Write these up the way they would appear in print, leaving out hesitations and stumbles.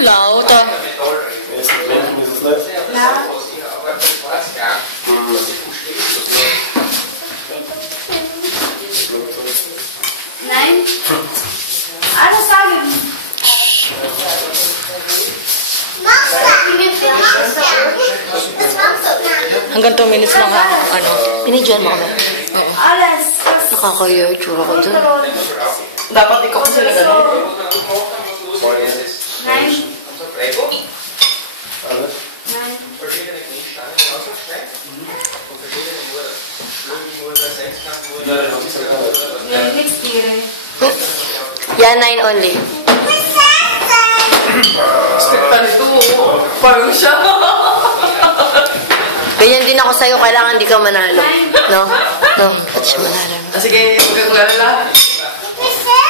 genau. Da. Nein. Alles sagen. Hanggang 2 minutes lang ha. Ano? Pinidyan mo kami. Alles. Nakakaya, tsura ko dun. Dapat ikaw kasi na gano'n. Nein. Alles? Nein. Nichts Tiere. Yan, 9 only. Spektan ito. Parang siya. Ganyan din ako sa'yo, kailangan di ka manalo. No? No, at siya manalo. Sige, huwag kang lalala.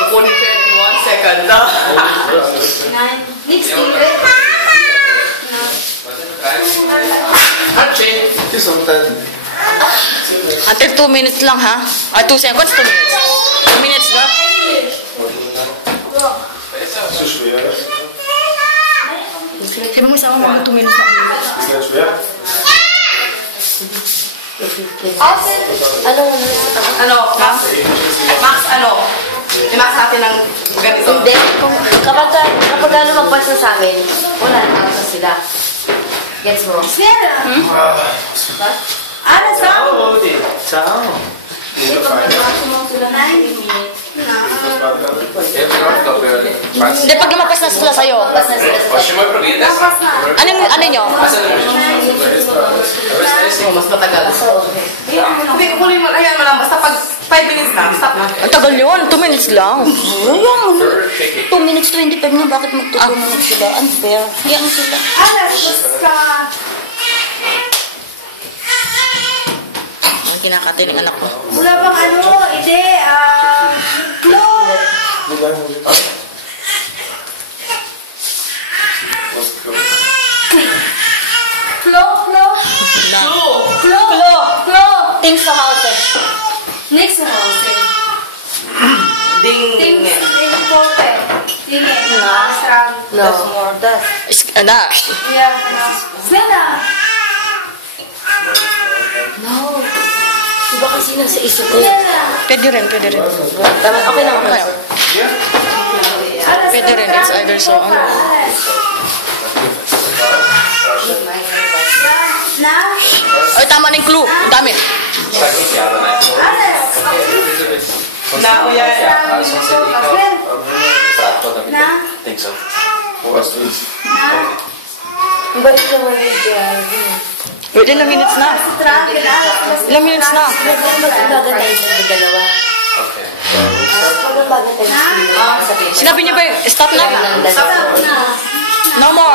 Kukunin ko yan in 1 second. Nein. Nichts Tiere. Archie. Gesundheit. Until 2 minutes lang ha. 2 seconds, 2 minutes. 2 minutes na. Ist das schwer? Sabi mo isama mo, 2 minutes lang. Ist das schwer? Ano? Ha? Max, ano? I-max natin ng ganito. Hindi. Kapag ano magpasa sa amin, wala na sila. Gets mo? Schwerer. Alles sagen. Ciao. Nein. Hindi, pag lumabas na sila sa'yo. Ano nyo? Oh, mas matagal. Hindi, kukunin mo. Ayan mo lang. Basta pag 5 minutes na, stop na. Ang tagal yun. 2 minutes lang. 2 minutes, 25 na. Bakit mag-2 minutes sila? Unfair. Yan sila. Alles. Basta. Ang kinakatiling anak ko. Wala bang ano? Hindi. Flo. Flo. Flo. Na. Flo. Flo. Things sa house eh. Nichts mehr aussehen. Ding. Ding. Importe. Dinge. Strang. No. That's more. That's. Anak. Ja, genau. Schneller. No. Diba kasi nasa isip ko? Schneller. Pwede rin, pwede rin. Tama, okay naman. Okay. Alles Pwede rin. It's either so. Ano? Na? Ay, tama na yung clue. Ang dami. Alles. Na, o yan. Na? Think so. Wo hast du es? Na? Ang balik naman yung Wait, ilang minutes na? Strang. Ilang minutes na? Magbagan tayo sa dalawa. Okay. Magbagan tayo sa dalawa. Sinabi niyo ba yung stop na? Stop Na? No more.